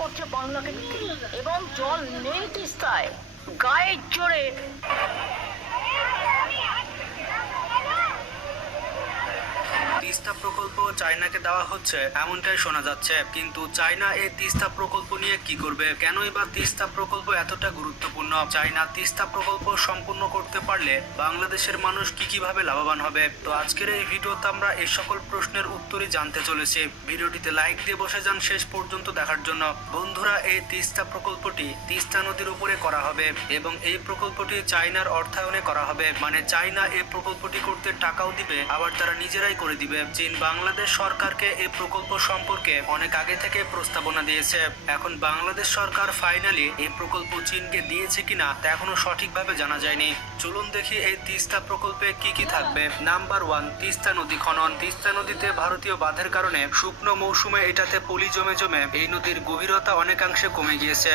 করছে বাংলাকে নিতে, এবং জল নেই তিস্তায়, গায়ের জোরে। তিস্তা প্রকল্প চায়নাকে দেওয়া হচ্ছে এমনটাই শোনা যাচ্ছে, কিন্তু চায়না এই তিস্তা প্রকল্প নিয়ে কি করবে? কেনই বা তিস্তা প্রকল্প এতটা গুরুত্বপূর্ণ? চায়না তিস্তা প্রকল্প সম্পূর্ণ করতে পারলে বাংলাদেশের মানুষ কিভাবে লাভবান হবে? তো আজকের এই ভিডিওতে আমরা এই সকল প্রশ্নের উত্তরই জানতে চলেছি। ভিডিওটিতে লাইক দিয়ে বসে যান শেষ পর্যন্ত দেখার জন্য। বন্ধুরা, এই তিস্তা প্রকল্পটি তিস্তা নদীর উপরে করা হবে এবং এই প্রকল্পটি চায়নার অর্থায়নে করা হবে। মানে চায়না এই প্রকল্পটি করতে টাকাও দিবে, আবার তারা নিজেরাই করে দিবে। চীন বাংলাদেশ সরকারকে এই প্রকল্প সম্পর্কে অনেক আগে থেকে প্রস্তাবনা দিয়েছে। এখন বাংলাদেশ সরকার ফাইনালি এই প্রকল্প চীনকে দিয়েছে কিনা তা এখনো সঠিকভাবে জানা যায়নি। চলুন দেখি এই তিস্তা প্রকল্পে কি থাকবে। নাম্বার 1, তিস্তা নদী খনন। তিস্তা নদীতে ভারতীয় বাঁধের কারণে শুকনো মৌসুমে এটাতে পলি জমে জমে এই নদীর গভীরতা অনেকাংশে কমে গিয়েছে।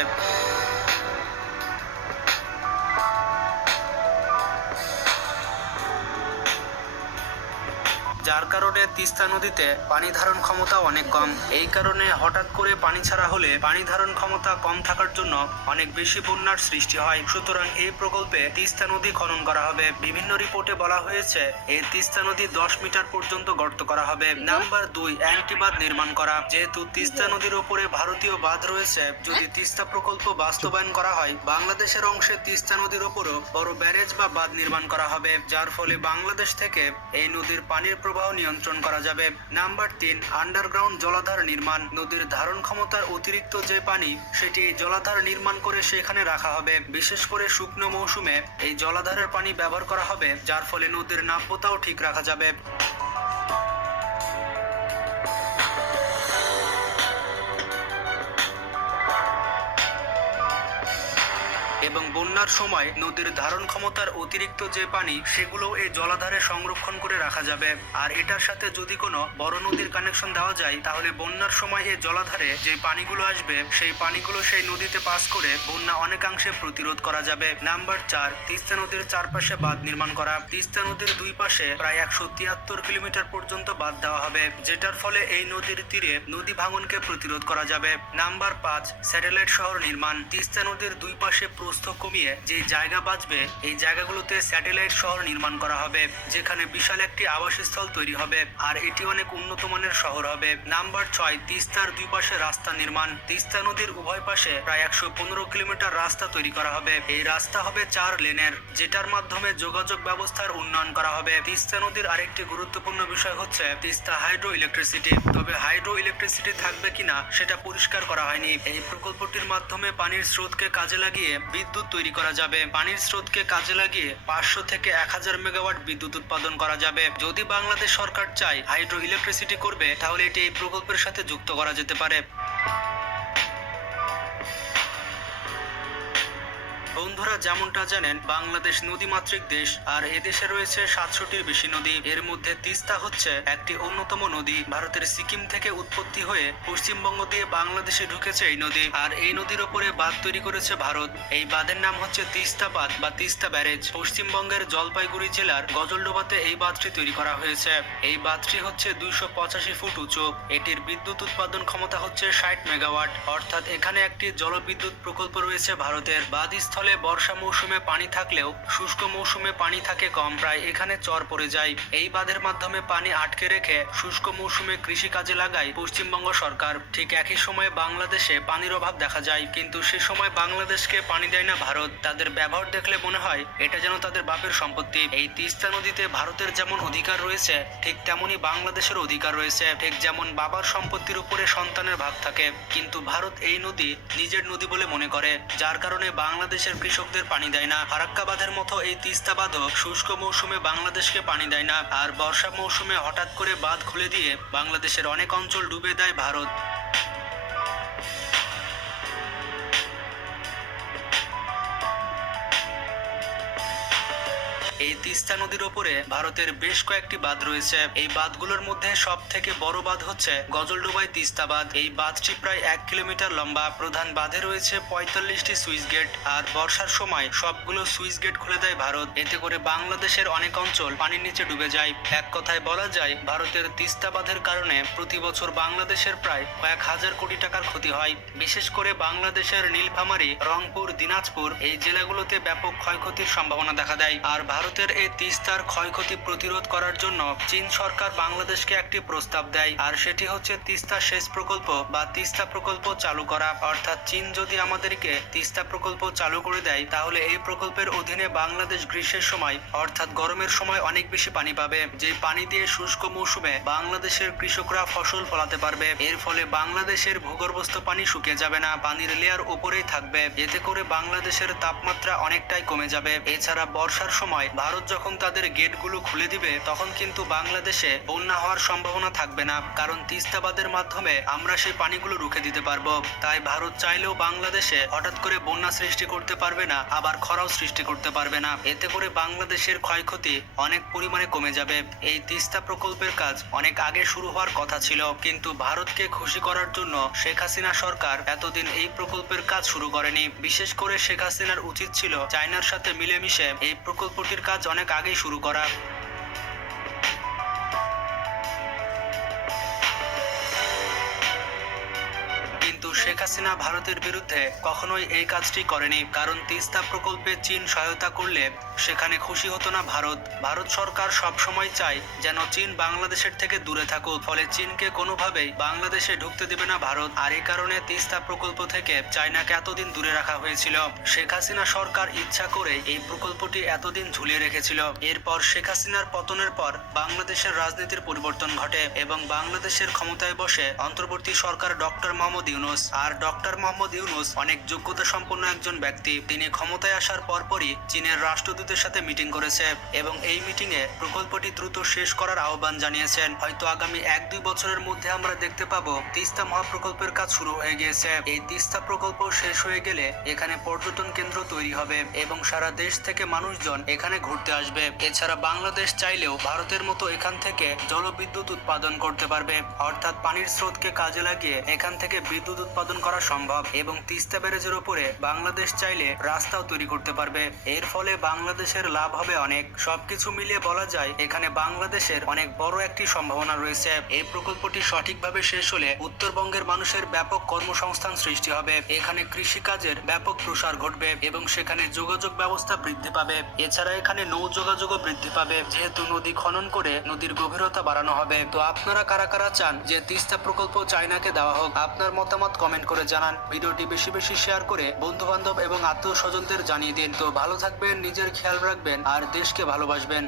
যার কারণে তিস্তা নদীতে পানি ধারণ ক্ষমতা অনেক কম। এই কারণে হঠাৎ করে পানি ছাড়া হলে পানি ধারণ ক্ষমতা কম থাকার জন্য অনেক বেশি বন্যার সৃষ্টি হয়। সুতরাং এই প্রকল্পে তিস্তা নদী খনন করা হবে। বিভিন্ন রিপোর্টে বলা হয়েছে এই তিস্তা নদী 10 মিটার পর্যন্ত গর্ত করা হবে। নাম্বার 2, অ্যান্টি বাঁধ নির্মাণ করা। যেহেতু তিস্তা নদীর উপরে ভারতীয় বাঁধ রয়েছে, যদি তিস্তা প্রকল্প বাস্তবায়ন করা হয়, বাংলাদেশের অংশে তিস্তা নদীর উপরও বড় ব্যারেজ বা বাঁধ নির্মাণ করা হবে, যার ফলে বাংলাদেশ থেকে এই নদীর পানির প্রবাহ নিয়ন্ত্রণ করা যাবে। নাম্বার 3, আন্ডারগ্রাউন্ড জলাধার নির্মাণ। নদীর ধারণ ক্ষমতার অতিরিক্ত যে পানি, সেটি জলাধার নির্মাণ করে সেখানে রাখা হবে। বিশেষ করে শুকনো মৌসুমে এই জলাধারের পানি ব্যবহার করা হবে, যার ফলে নদীর নাব্যতাও ঠিক রাখা যাবে। এবং বন্যার সময় নদীর ধারণ ক্ষমতার অতিরিক্ত যে পানি, সেগুলো এই জলাধারে সংরক্ষণ করে রাখা যাবে। আর এটার সাথে যদি কোনো বড় নদীর কানেকশন দেওয়া যায়, তাহলে বন্যার সময় এই জলাধারে যে পানিগুলো আসবে, সেই পানিগুলো সেই নদীতে পাস করে বন্যা অনেকাংশে প্রতিরোধ করা যাবে। নাম্বার 4, তিস্তা নদীর চারপাশে বাঁধ নির্মাণ করা। তিস্তা নদীর দুই পাশে প্রায় 173 কিলোমিটার পর্যন্ত বাঁধ দেওয়া হবে, যেটার ফলে এই নদীর তীরে নদী ভাঙনকে প্রতিরোধ করা যাবে। নাম্বার 5, স্যাটেলাইট শহর নির্মাণ। তিস্তা নদীর দুই পাশে প্রস্থ কমিয়ে যে জায়গা বাঁচবে, এই জায়গাগুলোতে স্যাটেলাইট শহর নির্মাণ করা হবে, যেখানে বিশাল একটি আবাসস্থল তৈরি হবে, আর এটি অনেক উন্নত মানের শহর হবে। নাম্বার 6, তিস্তার দুই পাশে রাস্তা নির্মাণ। তিস্তা নদীর উভয় পাশে প্রায় 115 কিলোমিটার রাস্তা তৈরি করা হবে। এই রাস্তা হবে 4 লেনের, যেটার মাধ্যমে যোগাযোগ ব্যবস্থার উন্নয়ন করা হবে। তিস্তা নদীর আরেকটি গুরুত্বপূর্ণ বিষয় হচ্ছে তিস্তা হাইড্রো ইলেকট্রিসিটি। তবে হাইড্রো ইলেকট্রিসিটি থাকবে কিনা সেটা পরিষ্কার করা হয়নি। এই প্রকল্পটির মাধ্যমে পানির স্রোতকে কাজে লাগিয়ে বিদ্যুৎ তৈরি করা যাবে। পানির স্রোতকে কাজে লাগিয়ে 500 থেকে 1000 মেগাওয়াট বিদ্যুৎ উৎপাদন করা যাবে। যদি বাংলাদেশ সরকার চায় হাইড্রো ইলেকট্রিসিটি করবে, তাহলে এটি এই প্রকল্পের সাথে যুক্ত করা যেতে পারে। বন্ধুরা, যেমনটা জানেন, বাংলাদেশ নদীমাতৃক দেশ, আর এদেশে রয়েছে 700টির বেশি নদী। এর মধ্যে তিস্তা হচ্ছে একটি অন্যতম নদী। ভারতের সিকিম থেকে উৎপত্তি হয়ে পশ্চিমবঙ্গ দিয়ে বাংলাদেশে ঢুকেছে এই নদী, আর এই নদীর উপরে বাঁধ তৈরি করেছে ভারত। এই বাঁধের নাম হচ্ছে তিস্তা বাঁধ বা তিস্তা ব্যারেজ। পশ্চিমবঙ্গের জলপাইগুড়ি জেলার গজলডোবাতে এই বাঁধটি তৈরি করা হয়েছে। এই বাঁধটি হচ্ছে 285 ফুট উঁচু। এটির বিদ্যুৎ উৎপাদন ক্ষমতা হচ্ছে 60 মেগাওয়াট। অর্থাৎ এখানে একটি জলবিদ্যুৎ প্রকল্প রয়েছে ভারতের। বাঁধস্থল বর্ষা মৌসুমে পানি থাকলেও শুষ্ক মৌসুমে পানি থাকে কম, প্রায় এখানে চর পড়ে যায়। এই বাঁধের মাধ্যমে পানি আটকে রেখে শুষ্ক মৌসুমে কৃষি কাজে লাগায় পশ্চিমবঙ্গ সরকার। ঠিক একই সময়ে বাংলাদেশে পানির অভাব দেখা যায়, কিন্তু সে সময় বাংলাদেশকে পানি দেয় না ভারত। তাদের ব্যবহার দেখলে মনে হয় এটা যেন তাদের বাপের সম্পত্তি। এই তিস্তা নদীতে ভারতের যেমন অধিকার রয়েছে, ঠিক তেমনি বাংলাদেশের অধিকার রয়েছে। ঠিক যেমন বাবার সম্পত্তির উপরে সন্তানের ভাগ থাকে, কিন্তু ভারত এই নদী নিজের নদী বলে মনে করে, যার কারণে বাংলাদেশের কৃষকদের পানি দেয় না। ফারাক্কা বাঁধের মতো এই তিস্তা বাঁধও শুষ্ক মৌসুমে বাংলাদেশকে পানি দেয় না, আর বর্ষা মৌসুমে হঠাৎ করে বাঁধ খুলে দিয়ে বাংলাদেশের অনেক অঞ্চল ডুবে দেয় ভারত। এই তিস্তা নদীর ওপরে ভারতের বেশ কয়েকটি বাঁধ রয়েছে। এই বাঁধগুলোর মধ্যে সব থেকে বড় বাঁধ হচ্ছে গজলডোবাই তিস্তা বাঁধ। এই বাঁধটি প্রায় 1 কিলোমিটার লম্বা। প্রধান বাঁধে রয়েছে 45টি সুইচ গেট, আর বর্ষার সময় সবগুলো সুইচ গেট খুলে দেয় ভারত। এতে করে বাংলাদেশের অনেক অঞ্চল পানির নিচে ডুবে যায়। এক কথায় বলা যায়, ভারতের তিস্তা বাঁধের কারণে প্রতি বছর বাংলাদেশের প্রায় কয়েক হাজার কোটি টাকার ক্ষতি হয়। বিশেষ করে বাংলাদেশের নীলফামারী, রংপুর, দিনাজপুর এই জেলাগুলোতে ব্যাপক ক্ষয়ক্ষতির সম্ভাবনা দেখা দেয়। আর ভারতের এই তিস্তার ক্ষয়ক্ষতি প্রতিরোধ করার জন্য চীন সরকার বাংলাদেশকে একটি প্রস্তাব দেয়, আর সেটি হচ্ছে তিস্তা সেচ প্রকল্প বা তিস্তা প্রকল্প চালু করা। অর্থাৎ চীন যদি আমাদেরকে তিস্তা প্রকল্প চালু করে দেয়, তাহলে এই প্রকল্পের অধীনে বাংলাদেশ গ্রীষ্মের সময় অর্থাৎ গরমের সময় অনেক বেশি পানি পাবে, যে পানি দিয়ে শুষ্ক মৌসুমে বাংলাদেশের কৃষকরা ফসল ফলাতে পারবে। এর ফলে বাংলাদেশের ভূগর্ভস্থ পানি শুকিয়ে যাবে না, পানির লেয়ার উপরেই থাকবে। এতে করে বাংলাদেশের তাপমাত্রা অনেকটাই কমে যাবে। এছাড়া বর্ষার সময় ভারত যখন তাদের গেটগুলো খুলে দিবে, তখন কিন্তু বাংলাদেশে বন্যা হওয়ার সম্ভাবনা থাকবে না, কারণ তিস্তা বাঁধের মাধ্যমে আমরা সেই পানিগুলো রুখে দিতে পারবো। তাই ভারত চাইলেও বাংলাদেশে হঠাৎ করে বন্যা সৃষ্টি করতে পারবে না, আবার খরাও সৃষ্টি করতে পারবে না। এতে করে বাংলাদেশের ক্ষয়ক্ষতি অনেক পরিমাণে কমে যাবে। এই তিস্তা প্রকল্পের কাজ অনেক আগে শুরু হওয়ার কথা ছিল, কিন্তু ভারতকে খুশি করার জন্য শেখ হাসিনা সরকার এতদিন এই প্রকল্পের কাজ শুরু করেনি। বিশেষ করে শেখ হাসিনার উচিত ছিল চায়নার সাথে মিলেমিশে এই প্রকল্পটির কাজ অনেক আগেই শুরু করা। কিন্তু শেখ হাসিনা ভারতের বিরুদ্ধে কখনোই এই কাজটি করেনি, কারণ তিস্তা প্রকল্পে চীন সহায়তা করলে সেখানে খুশি হতো না ভারত। ভারত সরকার সব সময় চায় যেন চীন বাংলাদেশের থেকে দূরে থাকুক, ফলে চীনকে কোনোভাবেই বাংলাদেশে ঢুকতে দেবে না ভারত। আর এই কারণে তিস্তা প্রকল্প থেকে চায়নাকে এতদিন দূরে রাখা হয়েছিল। শেখ হাসিনা সরকার ইচ্ছা করে এই প্রকল্পটি এতদিন ঝুলিয়ে রেখেছিল। এরপর শেখ হাসিনার পতনের পর বাংলাদেশের রাজনীতির পরিবর্তন ঘটে এবং বাংলাদেশের ক্ষমতায় বসে অন্তর্বর্তী সরকার ডক্টর মোহাম্মদ ইউনূস। আর ডক্টর মোহাম্মদ ইউনূস অনেক যোগ্যতা সম্পন্ন একজন ব্যক্তি। তিনি ক্ষমতায় আসার পরপরই চীনের রাষ্ট্রদূতের সাথে মিটিং করেছে এবং এই মিটিং এ প্রকল্পটি দ্রুত শেষ করার আহ্বান জানিয়েছেন। হয়তো আগামী 1-2 বছরের মধ্যে আমরা দেখতে পাবো তিস্তা মহাপ্রকল্পের কাজ শুরু হয়ে গিয়েছে। এই তিস্তা প্রকল্প শেষ হয়ে গেলে এখানে পর্যটন কেন্দ্র তৈরি হবে এবং সারা দেশ থেকে মানুষজন এখানে ঘুরতে আসবে। এছাড়া বাংলাদেশ চাইলেও ভারতের মতো এখান থেকে জলবিদ্যুৎ উৎপাদন করতে পারবে, অর্থাৎ পানির স্রোতকে কাজে লাগিয়ে এখান থেকে বিদ্যুৎ উৎপাদন করা সম্ভব। এবং তিস্তা ব্যারেজের উপরে বাংলাদেশ চাইলে রাস্তাও তৈরি করতে পারবে। এর ফলে বাংলাদেশের লাভ হবে অনেক। সবকিছু মিলিয়ে বলা যায় এখানে বাংলাদেশের অনেক বড় একটি সম্ভাবনা রয়েছে। এই প্রকল্পটি সঠিকভাবে শেষ হলে উত্তরবঙ্গের মানুষের ব্যাপক কর্মসংস্থান সৃষ্টি হবে, এখানে কৃষিকাজের ব্যাপক প্রসার ঘটবে এবং সেখানে যোগাযোগ ব্যবস্থা বৃদ্ধি পাবে। এছাড়া এখানে নৌ যোগাযোগও বৃদ্ধি পাবে, যেহেতু নদী খনন করে নদীর গভীরতা বাড়ানো হবে। তো আপনারা কারা কারা চান যে তিস্তা প্রকল্প চায়নাকে দেওয়া হোক? আপনার মতামত কমেন্ট করে জানান। ভিডিওটি বেশি বেশি শেয়ার করে বন্ধু বান্ধব এবং আত্মীয় স্বজনদের জানিয়ে দিন। তো ভালো থাকবেন, নিজের খেয়াল রাখবেন আর দেশকে ভালোবাসবেন।